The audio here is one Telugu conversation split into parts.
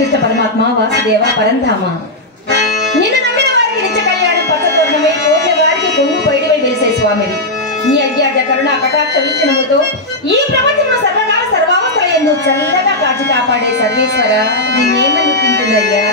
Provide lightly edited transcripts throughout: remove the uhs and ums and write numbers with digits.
శ్రీకృష్ణ పరమాత్మ వాసుదేవ పరంధామ నిన్ను నమ్మిన వారికి నిత్య కళ్యాణం పచ్చతోరణమై కోరిన వారికి కొంగు పైడివై వెలిసే స్వామివి. నీ అజ్ఞాత కరుణ కటాక్ష వీక్షణముతో ఈ ప్రపంచంలో సర్వకాల సర్వావస్థల యందు చల్లగా కాచి కాపాడే సర్వేశ్వర నిన్నేమని తింటుందయ్యా.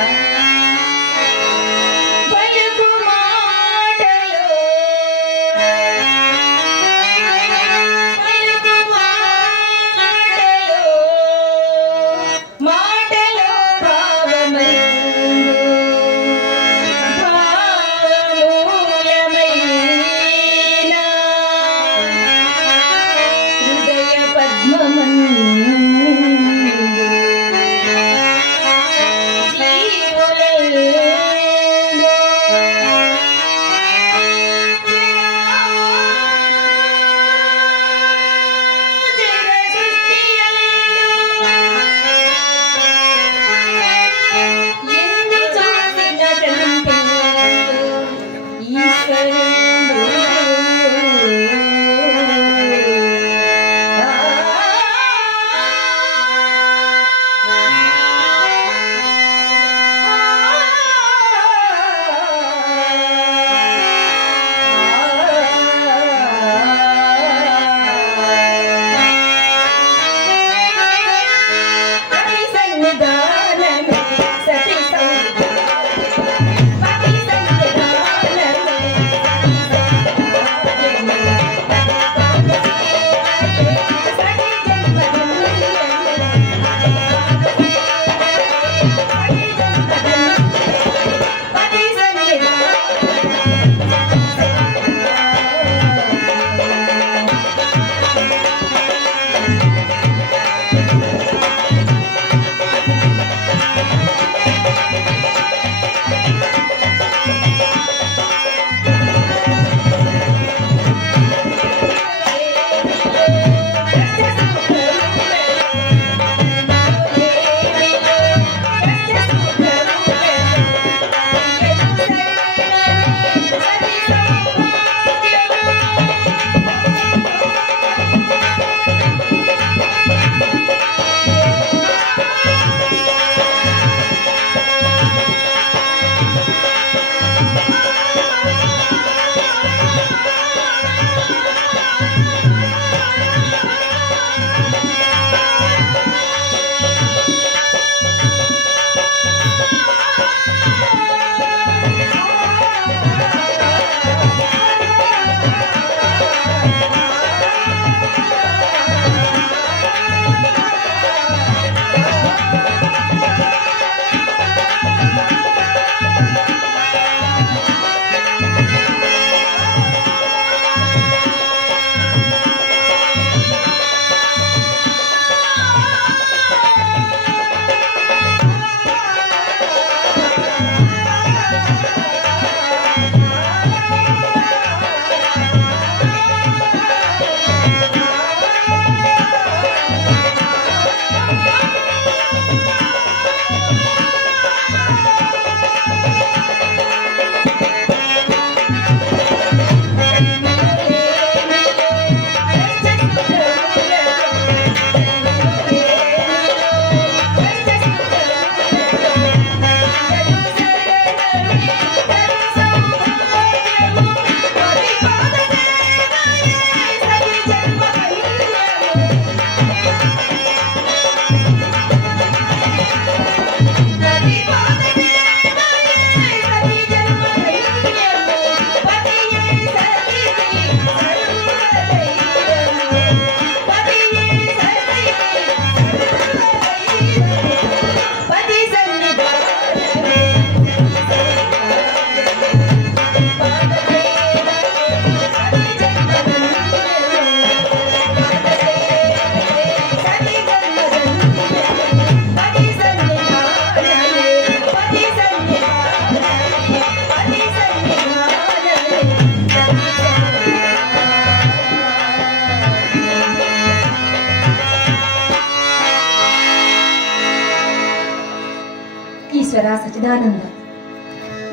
ఈశ్వర సచిదానంద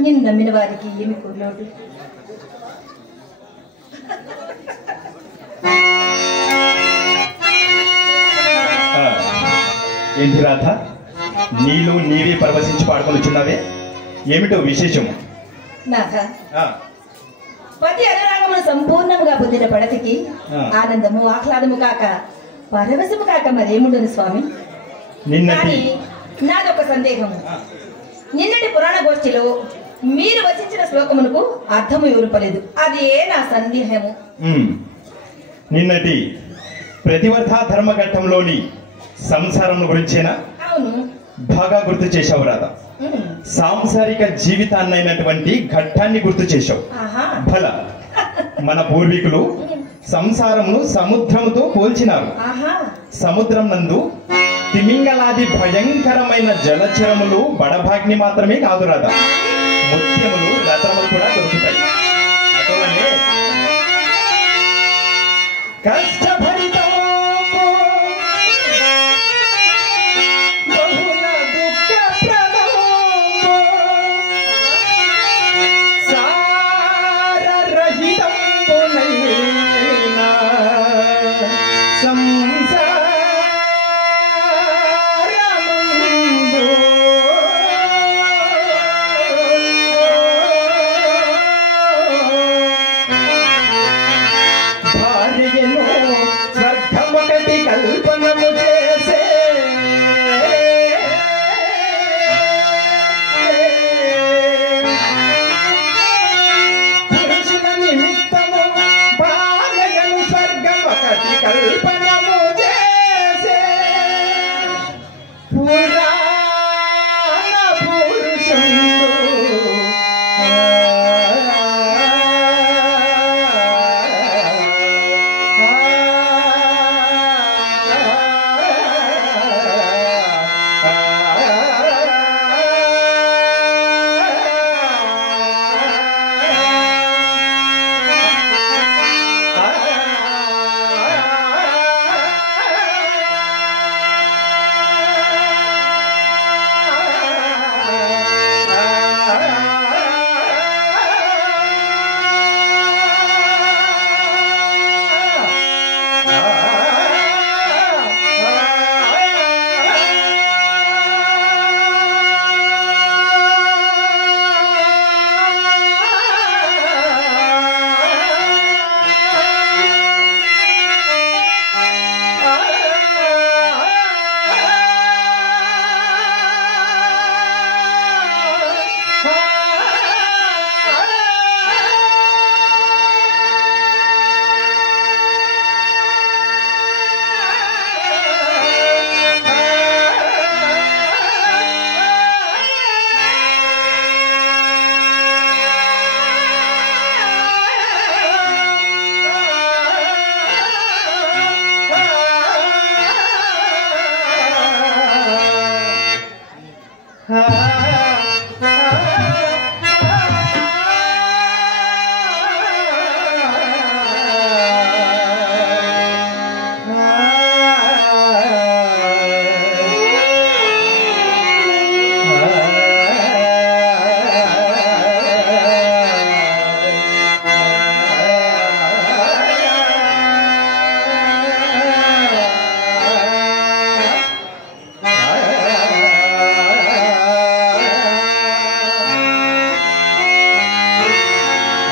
నిన్ను నమ్మిన వారికి ఏమి కోలోటు. ఏంటి రాధ, నీళ్ళు నీవే పరవశించి పాడుకొనిచున్నావే, ఏమిటో విశేషము? నాథ, పతి అనురాగమును సంపూర్ణముగా పొందిన పడతికి ఆనందము ఆహ్లాదము కాక పరవశము కాక మరేముండును స్వామి. కానీ నాదొక సందేహము. నిన్నటి పురాణ గోష్ఠిలో మీరు వచించిన శ్లోకమునకు అర్థము వివరింపలేదు. అది నా సందేహము. నిన్నటి ప్రతివర్ధ ధర్మఘట్టంలోని సంసారం గురించేనా? అవును, బాగా గుర్తు చేశావు రాధా. సాంసారిక జీవితాన్నైనటువంటి ఘట్టాన్ని గుర్తు చేశావు. బల మన పూర్వీకులు సంసారమును సముద్రముతో పోల్చినారు. సముద్రం నందు తిమింగలాది భయంకరమైన జలచరములు బడభాగ్ని మాత్రమే కాదు రాధా, ముత్యములు రత్నములు కూడా దొరుకుతాయి. అటువనే కష్టభరిత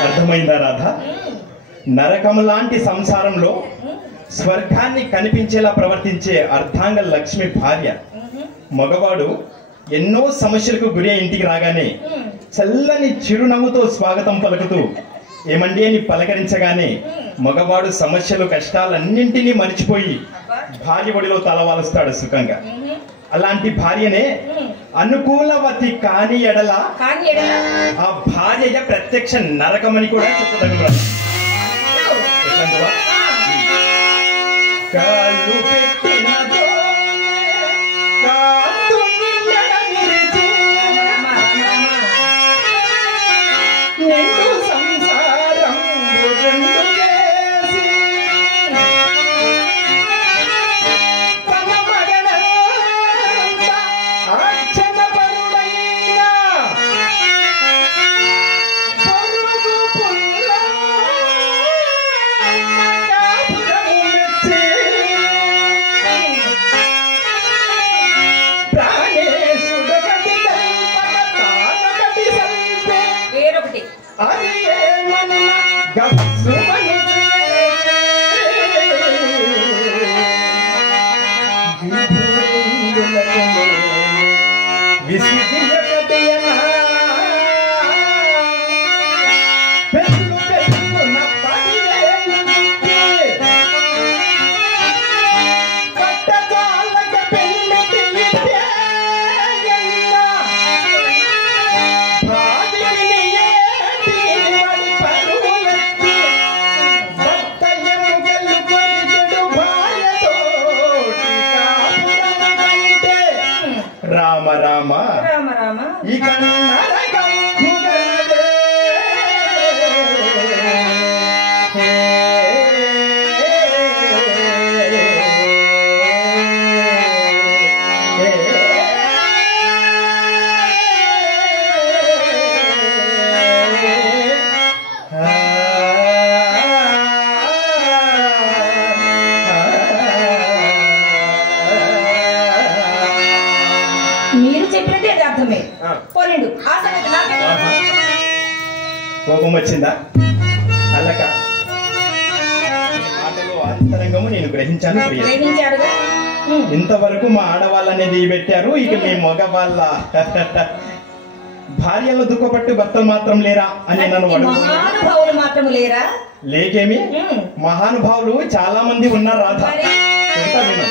అర్థమైందా రాధ? నరకం లాంటి సంసారంలో స్వర్గాన్ని కనిపించేలా ప్రవర్తించే అర్ధాంగ లక్ష్మి భార్య. మగవాడు ఎన్నో సమస్యలకు గురి ఇంటికి రాగానే చల్లని చిరునవ్వుతో స్వాగతం పలుకుతూ ఏమండి అని పలకరించగానే మగవాడు సమస్యలు కష్టాలన్నింటినీ మర్చిపోయి భార్య ఒడిలో తలవాలుస్తాడు సుఖంగా. అలాంటి భార్యనే అనుకూలవతి కాని ఎడల ఆ భార్య ప్రత్యక్ష నరకమని కూడా చెప్పదగలరు. కాళ్ళు పెట్టిన సంసారం రామ రామ రామ రామ ఇక నరకముగలదే. మీరు చెప్పినది యథార్థమే. పోనండు ఆ సంగతి నాకే కోపం వచ్చిందా అల్లక? మాటలు అంతరంగము నేను గ్రహించాను ప్రియ. గ్రహించాడుగా. ఇంతవరకు మా ఆడవాళ్ళని పెట్టారు, ఇక మీ మగవాళ్ళ భార్యలు దుఃఖపట్టు భర్తలు మాత్రం లేరా అని నన్ను అడుగుతున్నారు. మహానుభావులు మాత్రము లేరా? లేకేమి, మహానుభావులు చాలా మంది ఉన్నారు రాధా. చెప్తా విను.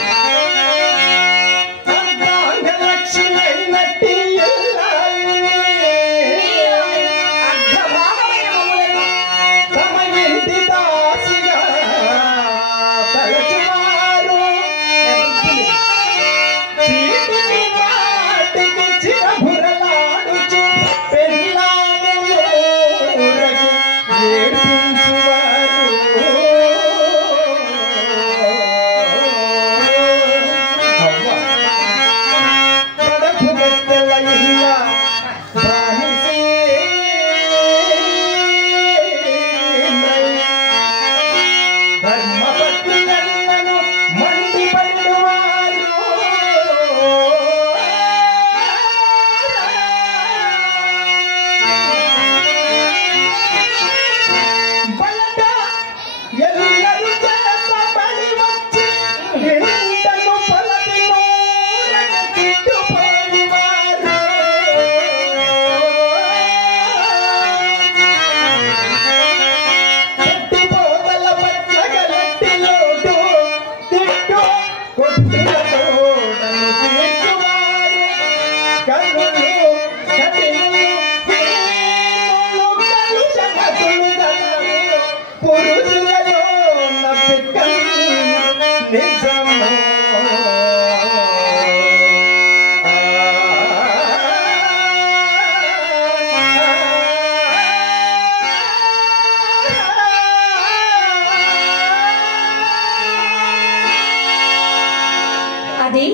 అది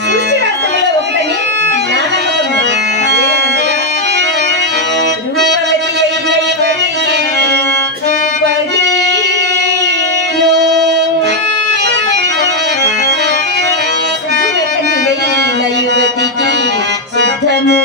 సృష్టి రాష్ట్రంలో ఒకటని నా నమ్మకం. యువతికి సిద్ధము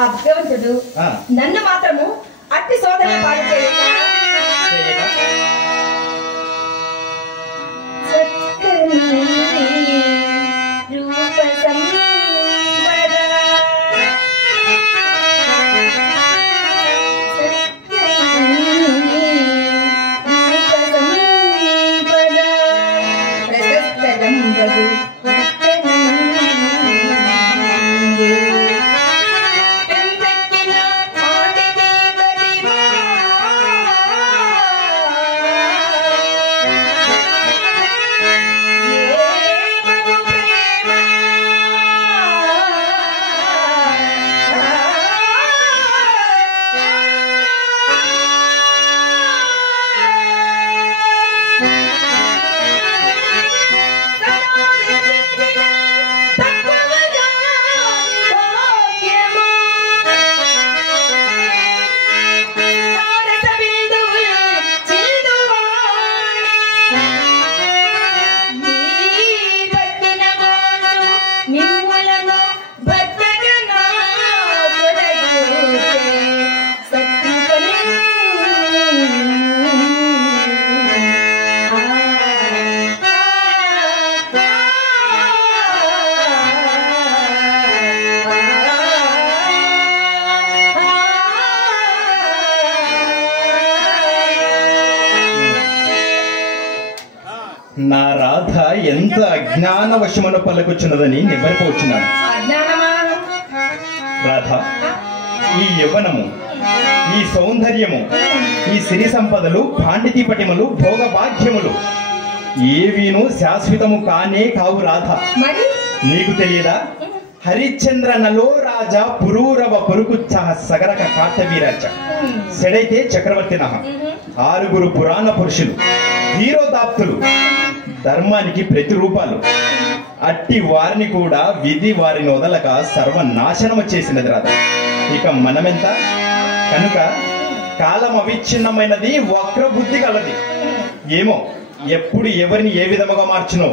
ఆ భగవంతుడు నన్ను మాత్రము అట్టి సోదరి పాడు నా రాధ ఎంత అజ్ఞాన వశమును పలుకుచున్నదని నివ్వరిపోచున్నాను. రాధ, ఈ యవ్వనము, ఈ సౌందర్యము, ఈ సిరి సంపదలు, పాండితీ పటిమలు, భోగ భాగ్యములు ఏవీను శాశ్వతము కానే కావు రాధ. నీకు తెలియదా? హరిశ్చంద్ర నలో రాజా పురూరవ పురుకుత్సహ సగరక కార్తవీరాజ సెడైతే చక్రవర్తిన ఆరుగురు పురాణ పురుషులు, ధీరోదాప్తులు, ధర్మానికి ప్రతిరూపాలు. అట్టి వారిని కూడా విధి వారిని వదలక సర్వనాశనము చేసినది రాధ. ఇక మనమెంత? కనుక కాలం అవిచ్ఛిన్నమైనది, వక్రబుద్ధి కలది. ఏమో ఎప్పుడు ఎవరిని ఏ విధముగా మార్చునో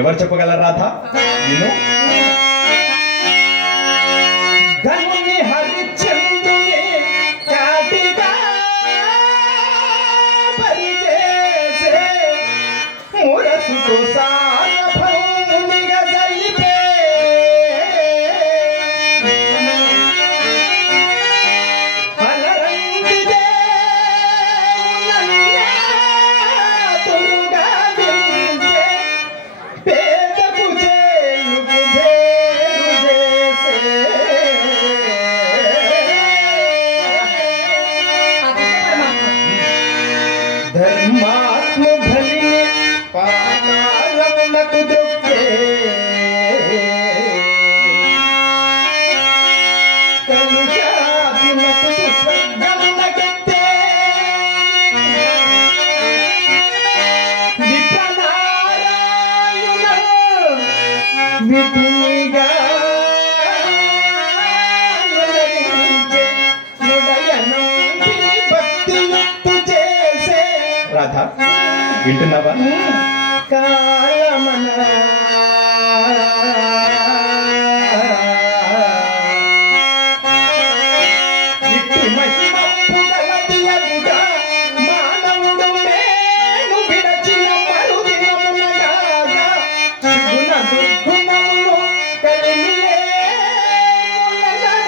ఎవరు చెప్పగలరు రాధ? నేను గనుని హరిశ్చంద్రుని కాటిగా పరిచేసే మురసుకు సారభౌమునిగా సలిపే అలరంగిదే తురుగా వింటే పేదకు చేయుకు భేరు చేసే ధర్మాత్మ బలిని పాతాళమునకు దొక్కే కలుషాదునకు సుస్వర్గమునకెత్తే విప్రనారాయణ విధునిగా వెలగించే హృదయనంబిని భక్తియుక్తు చేసే. రాధ, వింటున్నావా? కాలమన ఇట్టి మహిమంపు గలదియగుట మానవుడు మేను విడచిన మరుదినమునగాక శిగుణ దుర్గుణములు కలిమిలే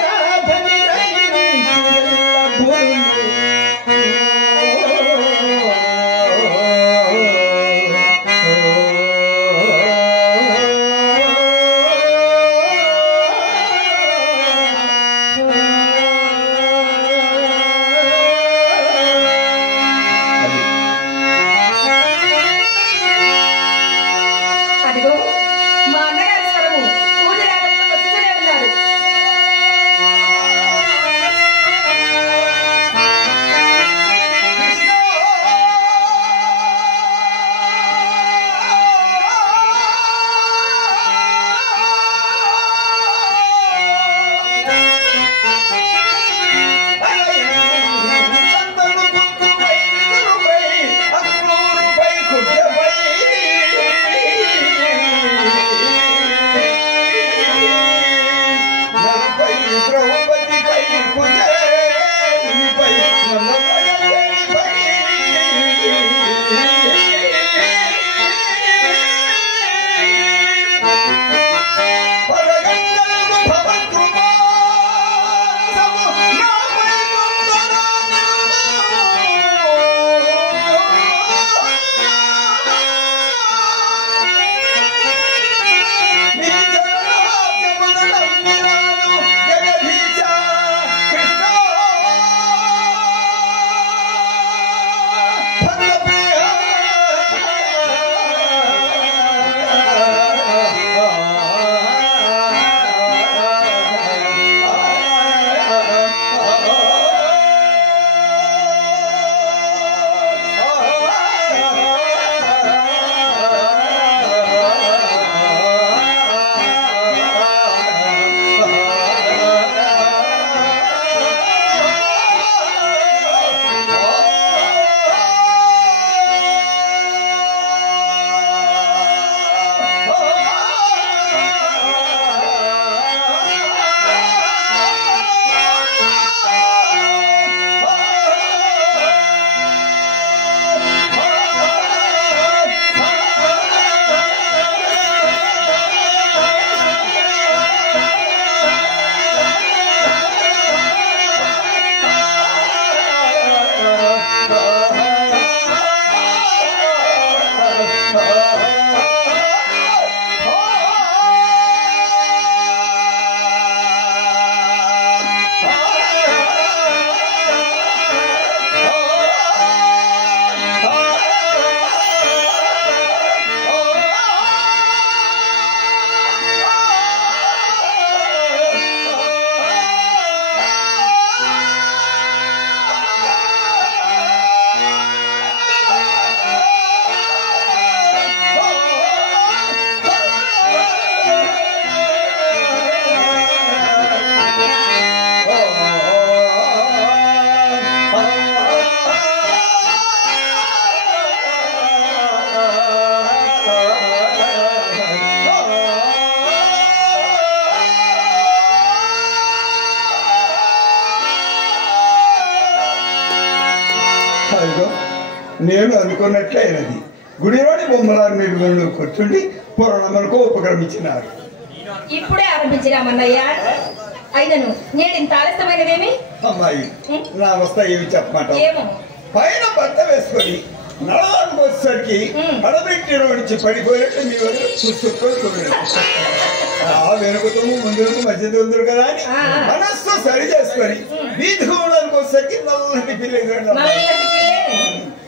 రాధని రహించి నేను అనుకున్నట్లయినది. గుడిలోని బొమ్మలారు మీరు వెళ్ళు కూర్చుండి పురాణములకు ఉపక్రమించినారు. ఇప్పుడే ఆరంభించినామన్నయ్య. అయినను నేను ఇంత ఆలస్యమైనదేమి? అమ్మాయి నా అవస్థ ఏమి చెప్పమాట. ఏమో పైన బట్ట వేసుకొని నడవడానికి వచ్చేసరికి అడబెట్టిన నుంచి పడిపోయినట్టు మీ వదిలి చూసుకొని వెనుకతము ముందు మధ్య ఉందరు కదా అని మనస్సు సరి చేసుకొని వీధి కోవడానికి వచ్చేసరికి నల్లటి పిల్లలు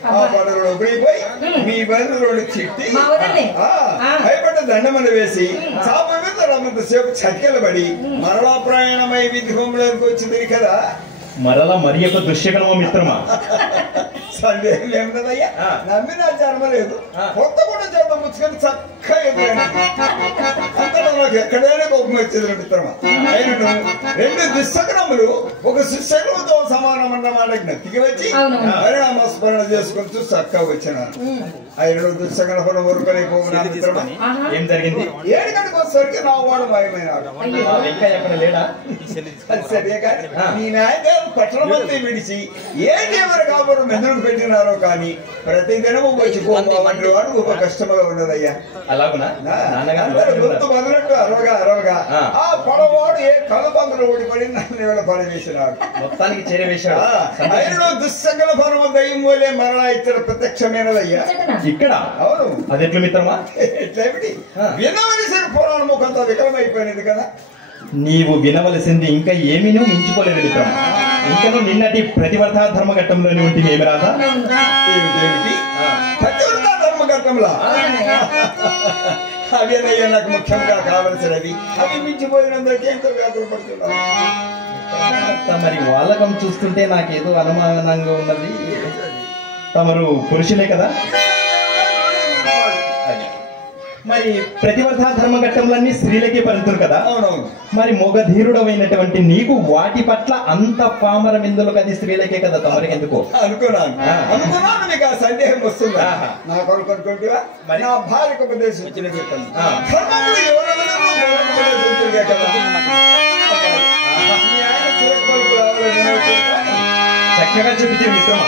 ఆ పడలో పోయి మీ బదులు చిట్టి భయపడ్డ దండమని వేసి చాప మీద రమ్మంత సేపు చతికెలు పడి మరలా ప్రయాణమై వీధి హోంలోకి వచ్చింది కదా. మరలా మరి యొక్క దుశ్శకనమో మిత్రమా? సందేహం ఏమిటదయ్యా, నమ్మిన జన్మ లేదు. కొత్త కూడా చేత ముచ్చుకొని చక్కగా అంతటా నాకు ఎక్కడైనా కోపం వచ్చేది మిత్రమా. అయినను రెండు దుశ్శకనములు ఒక సుశకనంతో సమానం అన్నమాట జ్ఞప్తికి వచ్చి పరిణామస్మరణ చేసుకుంటూ చక్కగా వచ్చినాను. అయినను దుశ్శకన పనులు ఊరుకోలేకపోయినా మిత్రమా. ఏం జరిగింది? 7 గంటకు వచ్చేసరికి నా వాడు మాయమైనాడు. లేడా? సరే కానీ నీ నాయకులు పట్టణమంతా విడిచి ఏంటి ఎవరు కాబోరు మెదడుకు పెట్టినారో కానీ ప్రతి దినము వచ్చి పోవాలి వాడు ఒక కష్టముగా ఉన్నదయ్యా. అలాగునా? గుర్తు మొదలట్టు అరవగా ఆ పొడవాడు ఏ కలబందులు ఓడిపడి నన్ను పడవేసినాడు. మొత్తానికి చేరవేశాడు. ఆయన దుస్సంగల పరమ దయ్యం వల్లే మరణ ఇచ్చిన ప్రత్యక్షమైనదయ్యా ఇక్కడ. అవును, అదెట్లు మిత్రమా? ఎట్లేమిటి వినవలసిన పురాణము కొంత వికలమైపోయినది కదా. నీవు వినవలసింది ఇంకా ఏమీనూ మించిపోలేదు మిత్రమా. ఇంకను నిన్నటి ప్రతివర్త ధర్మఘట్టంలోని ఉంటే ఏమి రాదా? ఏమిటి ప్రతివర్త ధర్మఘట్టంలో అవేనయ్యా నాకు ముఖ్యంగా కావలసినవి. అవి మించిపోయినందుకే ఎంతో వ్యాకులు పడుతున్నాను. మరి వాళ్ళకం చూస్తుంటే నాకేదో అనుమానంగా ఉన్నది. తమరు పురుషులే కదా? మరి ప్రతివర్త ధర్మఘట్టంలన్నీ స్త్రీలకే పరితులు కదా. అవునవును. మరి మొగధీరుడమైనటువంటి నీకు వాటి పట్ల అంత పామరం ఎందుకు? అది స్త్రీలకే కదా, తమరికి ఎందుకు? అనుకున్నాను మీకు ఆ సందేహం వస్తుందా? నా కొరకు అనుకుంటుగా మరి నా భార్యకు ఉపదేశం ఇచ్చిన చెప్తాను. చక్కగా చూపించే మిత్రమా.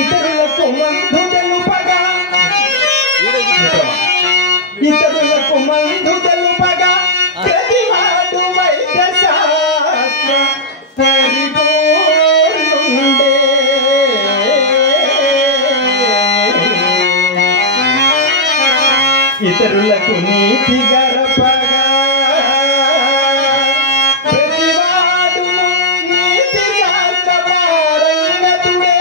ఇతరులకు మందు తెలుపగా ఇతరులకు మందు తెలుపగా ప్రతివాడు వైద్య శాస్త్ర పరిపూర్ణుండే. ఇతరులకు నీతి గరపగా ప్రతివాడు నీతి శాస్త్ర పారంగతుడే.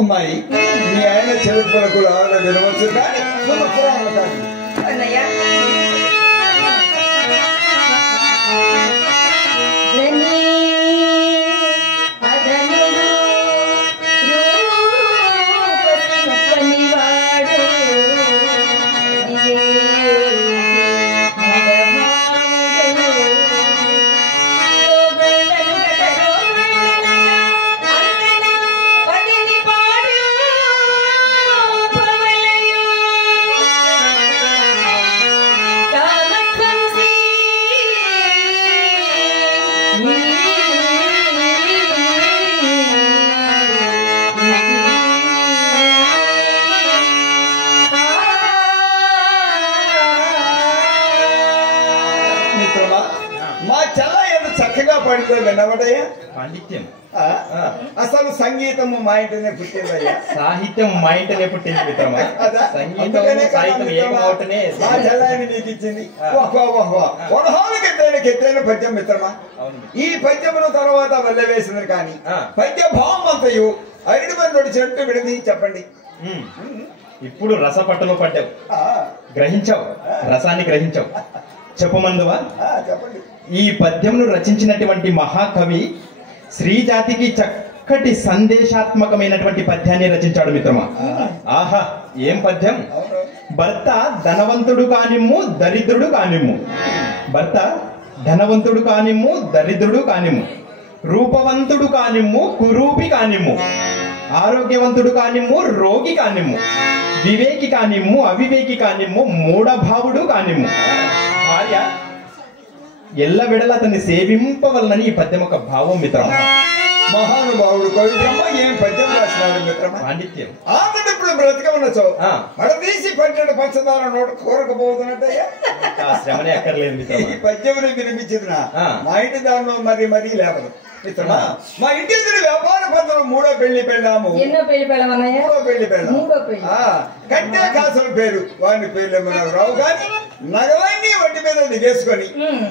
అమ్మాయి మీ ఆయన చెరుకు పలుకులు ఆవిడ వినవచ్చు కానీ పురాణం కానీ చక్కగా పాడితే విన్నవటయ్యా పాండిత్యం అసలు సంగీతము మా ఇంటనే పుట్టిందయ్యా సాహిత్యం మా ఇంటనే పుట్టింది మిత్రమా సంగీతం సాహిత్యం ఏకమవుతనే మా జలాన్ని నీకు ఇచ్చింది ఎత్తైన పద్యం మిత్రమా ఈ పద్యమును తర్వాత వెళ్ళవేసింది కానీ పద్య భావం అంతయు అరటి మంది నడిచినట్టు విడది చెప్పండి. ఇప్పుడు రసపట్టులో పడ్డావు, గ్రహించావు, రసాన్ని గ్రహించావు. చెప్పమందువా? చెప్పండి. ఈ పద్యమును రచించినటువంటి మహాకవి శ్రీజాతికి చక్కటి సందేశాత్మకమైనటువంటి పద్యాన్ని రచించాడు మిత్రమా. ఆహా, ఏం పద్యం! భర్త ధనవంతుడు కానిమ్ము దరిద్రుడు కానిమ్ము, భర్త ధనవంతుడు కానిమ్ము దరిద్రుడు కానిమ్ము, రూపవంతుడు కానిమ్ము కురూపి కానిమ్ము, ఆరోగ్యవంతుడు కానిమ్ము రోగి కానిమ్ము, వివేకి కానిమ్ము అవివేకి కానిమ్ము, మూఢభావుడు కానిమ్ము, భార్య ఎల్ల విడల అతన్ని సేవింపవలనని ఈ పద్యం ఒక భావం మిత్రమా. మహానుభావుడు కవి బ్రహ్మ ఏం పద్యం రాసినాడు మిత్రమా. పాండిత్యం. ఆమెను ఇప్పుడు బ్రతకమనొచ్చు మడదీసి పట్టెడు పంచదార నోట కోరకపోతున్నట్టయ్యా. శ్రమనే అక్కర్లేదు మిత్రమా. ఈ పద్యముని వినిపించింది మా ఇంటి దానిలో మరి మరీ లేవదు మిత్రమా. మా ఇంటి వ్యాపార పద్ధతులు మూడో పెళ్లి పెళ్ళాము. ఎన్నో పెళ్లి పెళ్ళమన్నయ్య? మూడో పెళ్లి పెళ్ళాము. కట్టే కాసుల పేరు వాని పేర్లు ఏమన్నా రావు కానీ నగలన్నీ వడ్డీ మీద దిగేసుకొని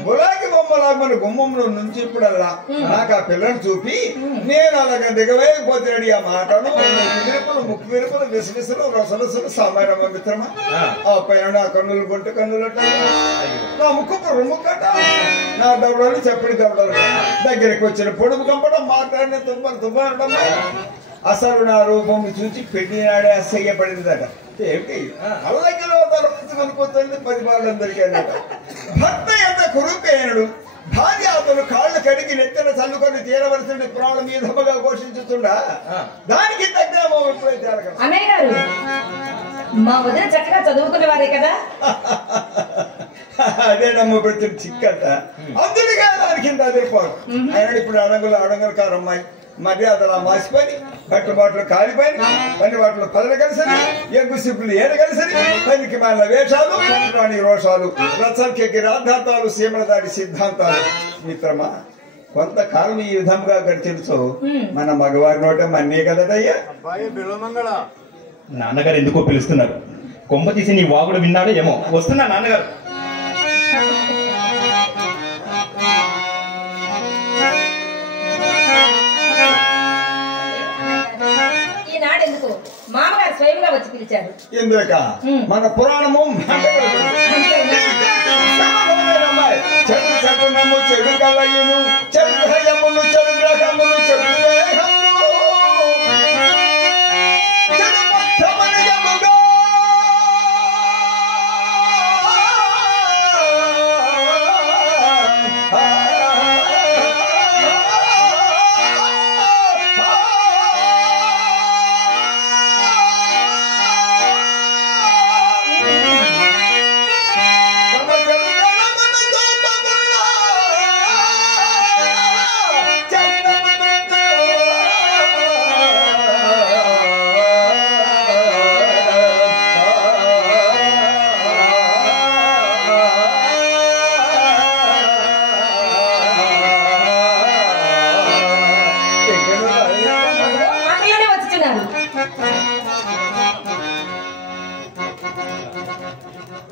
గులాకి బొమ్మలాగమని గుమ్మంలో నుంచి ఇప్పుడల్లా నాకు ఆ పిల్లని చూపి నేను అలాగ దిగవేయకపోతే ఆ మాటను విరుపులు ముక్కు విరుపులు విసవిసలు రసలసలు సామారమ్మ మిత్రమా. ఆ పైన నా కన్నులు గుంట కన్నులట, నా ముక్కు ముక్కట, నా దవడలు చెప్పడి దవడలు, దగ్గరికి వచ్చిన పొడుపు కంపడం మాట్లాడిన తుమ్మలు తుమ్మడం. అసలు నా రూపం చూసి పెట్టినాడే అసహ్యపడిందట. ఏమిటి అల్లకిలో తలపుచ్చుకొనుకొస్తుంది 10 బాళ్ళందరికీ అన్నట. భర్త ఎంత కురూపేనుడు, భార్య అతను కాళ్ళు కడిగి నెత్తిన చల్లుకొని తీరవలసిన ప్రాణం మీదముగా ఘోషించుతుండా దానికి తగ్గ ఎప్పుడైతే అన్నయ్య గారు మా వదిన చక్కగా చదువుకునే వారే కదా. అదే నమ్మబడుతున్న చిక్కంట. అందులుగా దాని కింద అదిరిపోదు. ఆయన ఇప్పుడు అడంగులు కారమ్మాయి మర్యాదలా మాసిపోయి కట్టుబాట్లు కాలిపోయి పని వాటిలో పదలు కలిసని ఎగ్గు సిప్పులు ఏడు కలిసని పనికి మాలిన వేషాలు రాణి రోషాలు రచనకి రాద్ధాంతాలు సీమల దాడి సిద్ధాంతాలు. మిత్రమా, కొంతకాలం ఈ విధంగా గడిచినచో మన మగవారి నోట మన్నే కదటయ్యా. నాన్నగారు ఎందుకో పిలుస్తున్నారు. కొంప తీసి నీ వాగుడు విన్నాడో ఏమో. వస్తున్నా నాన్నగారు. ఈనాడెందుకు మామగారు స్వయంగా వచ్చి పిలిచారు. ఎందుక మన పురాణము చెడు సగుణము చెడు కలయును చెడు భయమును చెడు గ్రహమును చెడు దేహమును చెడు పథమనుగముగా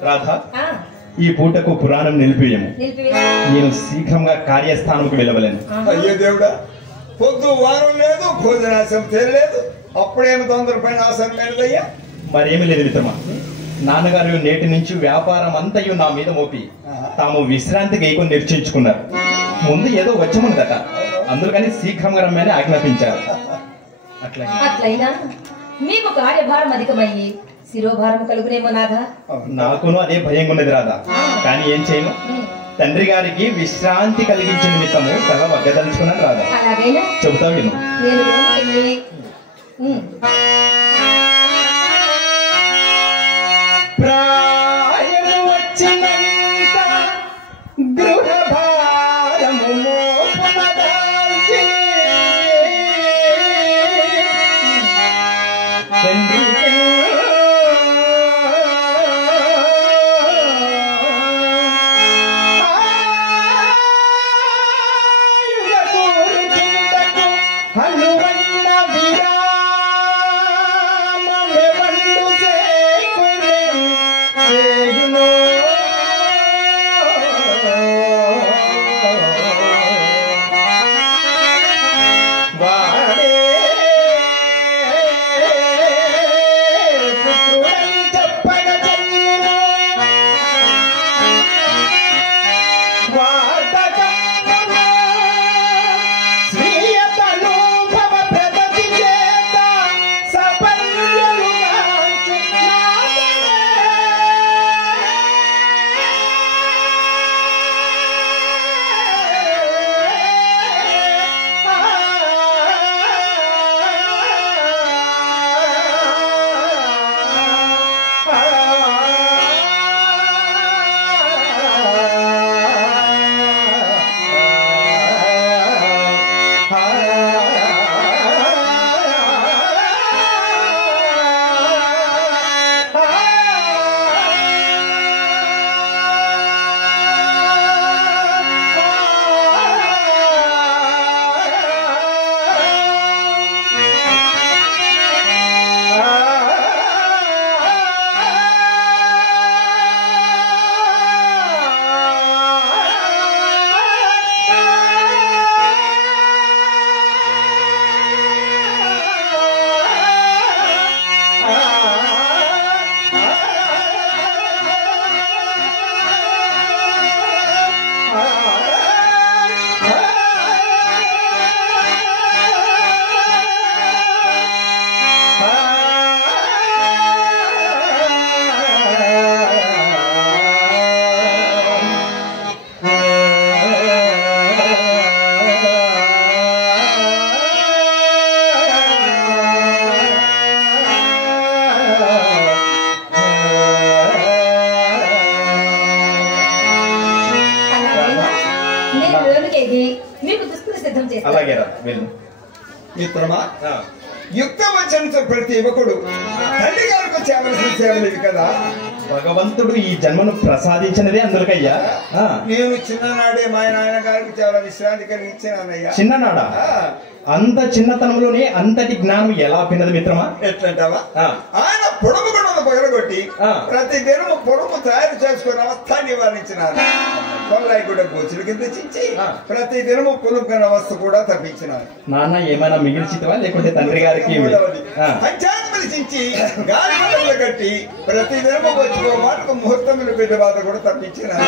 రాధ, ఈ పూటకు పురాణం నిలిపివేయము. నేను శీఘ్రంగా కార్యస్థానంకు వెళ్ళవలేను. అయ్యే దేవుడా, పొద్దు వారం లేదు, భోజనాశం తెలియలేదు, అప్పుడేమి తొందరపైన ఆశం లేదయ్యా. మరేమి లేదు మిత్రమా. నాన్నగారు నేటి నుంచి వ్యాపారం అంతయు నా మీద మోపి తాము విశ్రాంతి గైకొని నిర్చయించుకున్నారు. ముందు ఏదో వచ్చముందట, అందుకని శీఘ్రంగా రమ్మని ఆజ్ఞాపించారు. అట్లయినా మీకు కార్యభారం అధికమయ్యి శిరోభారం కలుగునేమో నాథా. నాకును అదే భయంగా ఉన్నది రాధా. కానీ ఏం చేయను, తండ్రి గారికి విశ్రాంతి కలిగించిన నిమిత్తము తల వగ్గదలుచుకున్నాను రాధా. అలాగైనా చెబుతా విను. ప్రాయము వచ్చినంత గృహ భారము మోపునదాల్చి హనువన్న విరామమెవండు చేయునో వాడే పుత్రుడై చెప్పగ చెయ్యును వార్తకమున స్వీయతనుభవ ప్రగతి చేత సఫల్యముగాంచు మీకు దుస్తులు సిద్ధం చేస్తాను. అలాగే రా వెళ్ళు. మిత్రమా, యుక్తం వచ్చిన ప్రతి యువకుడు తండ్రి గారికి చేయవలసిన సేవలు ఇవి కదా. భగవంతుడు ఈ జన్మను ప్రసాదించినదే అందులకయ్యా. నేను చిన్ననాడే మా నాయన గారికి చాలా విశ్రాంతి కలిగించానయ్యా. చిన్ననాడా? అంత చిన్నతనంలోనే అంతటి జ్ఞానం ఎలా పిన్నది మిత్రమా? ఎట్లంటావా? ఆయన పొడుము కూడా పగలగొట్టి ప్రతి దినము పొడుము తయారు చేసుకుని అవస్థ నివారించినారు. కొల్లాయి కూడా గోచులు కింద చించి ప్రతి దినము పులుపుకున్న అవస్థ కూడా తప్పించినారు. నాన్న ఏమైనా మిగిల్చితవా లేకుంటే తండ్రి గారికి? పంచాంగములు చించి గాలి మండలు కట్టి ప్రతి దినము వచ్చుకో మాటకు ముహూర్తములు బిడ్డ బాధ కూడా తప్పించినారు.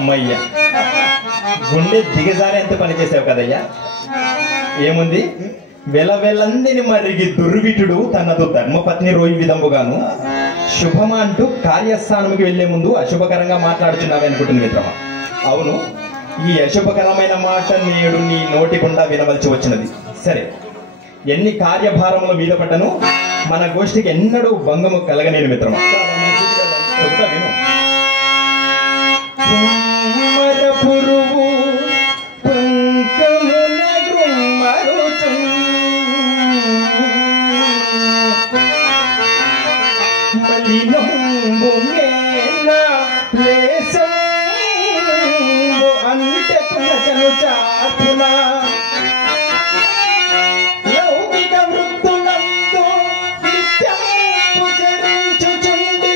అమ్మయ్య, గుండె దిగజారేంత పని చేసావు కదయ్యా. ఏముంది, వెలవెలందిని మరిగి దుర్విటుడు తనదు ధర్మపత్ని రోయి విధముగాను శుభమా అంటూ కార్యస్థానంకి వెళ్లే ముందు అశుభకరంగా మాట్లాడుచున్నావే అనుకుంటుంది మిత్రమా. అవును, ఈ అశుభకరమైన మాట నేడు నీ నోటి గుండా వినవలసి వచ్చినది. సరే, ఎన్ని కార్యభారముల మీద పడ్డను మన గోష్ఠికి ఎన్నడూ భంగము కలగనేను మిత్రమా. చెప్తా విను. పురువు అంటే చాపున లౌకిక వృత్తులందు నిత్యము చరించుచుండి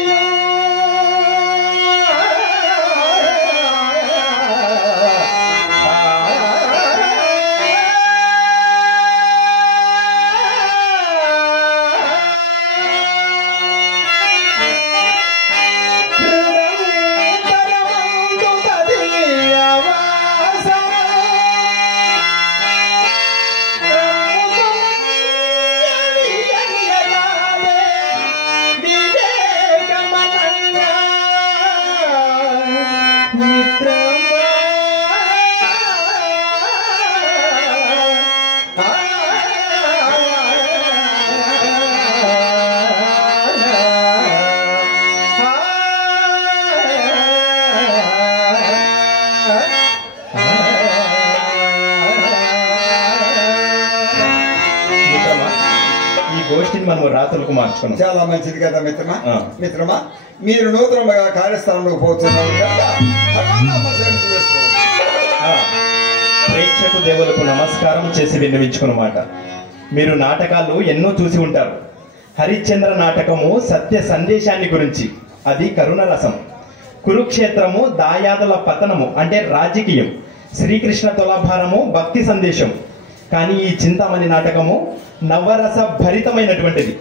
గోష్ఠిని మనం రాత్రులకు మార్చుకున్నాం. చాలా మంచిది కదా మిత్రమా. మిత్రమా, మీరు నూతనంగా కార్యస్థానంలోకి పోతున్నారు కనుక ప్రేక్షకు దేవులకు నమస్కారం చేసి విన్నవించుకున్నమాట. మీరు నాటకాలు ఎన్నో చూసి ఉంటారు. హరిశ్చంద్ర నాటకము సత్య సందేశాన్ని గురించి, అది కరుణ రసం. కురుక్షేత్రము దాయాదుల పతనము అంటే రాజకీయం. శ్రీకృష్ణ తులాభారము భక్తి సందేశం. కానీ ఈ చింతామణి నాటకము నవరస భరితమైనటువంటిది.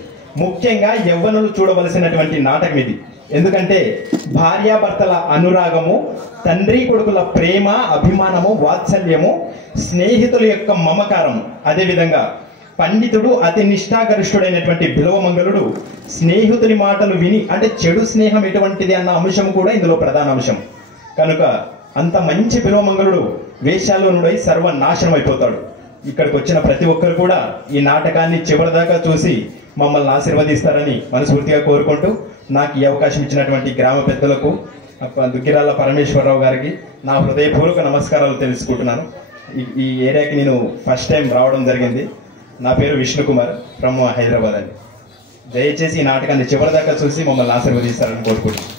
ముఖ్యంగా యవ్వనులు చూడవలసినటువంటి నాటకం ఇది. ఎందుకంటే భార్యాభర్తల అనురాగము, తండ్రి కొడుకుల ప్రేమ, అభిమానము, వాత్సల్యము, స్నేహితుల యొక్క మమకారము, అదేవిధంగా పండితుడు అతి నిష్ఠాగరిష్ఠుడైనటువంటి బిలవమంగళుడు స్నేహితుని మాటలు విని, అంటే చెడు స్నేహం ఎటువంటిది అన్న అంశం కూడా ఇందులో ప్రధాన అంశం. కనుక అంత మంచి బిలవమంగళుడు వేషాలోనుడై సర్వనాశనం అయిపోతాడు. ఇక్కడికి వచ్చిన ప్రతి ఒక్కరు కూడా ఈ నాటకాన్ని చివరిదాకా చూసి మమ్మల్ని ఆశీర్వదిస్తారని మనస్ఫూర్తిగా కోరుకుంటూ, నాకు ఈ అవకాశం ఇచ్చినటువంటి గ్రామ పెద్దలకు, దుగ్గిరాల పరమేశ్వరరావు గారికి నా హృదయపూర్వక నమస్కారాలు తెలుసుకుంటున్నాను. ఈ ఏరియాకి నేను ఫస్ట్ టైం రావడం జరిగింది. నా పేరు విష్ణుకుమార్ ఫ్రమ్ హైదరాబాద్ అండి. దయచేసి ఈ నాటకాన్ని చివరిదాకా చూసి మమ్మల్ని ఆశీర్వదిస్తారని కోరుకుంటున్నాను.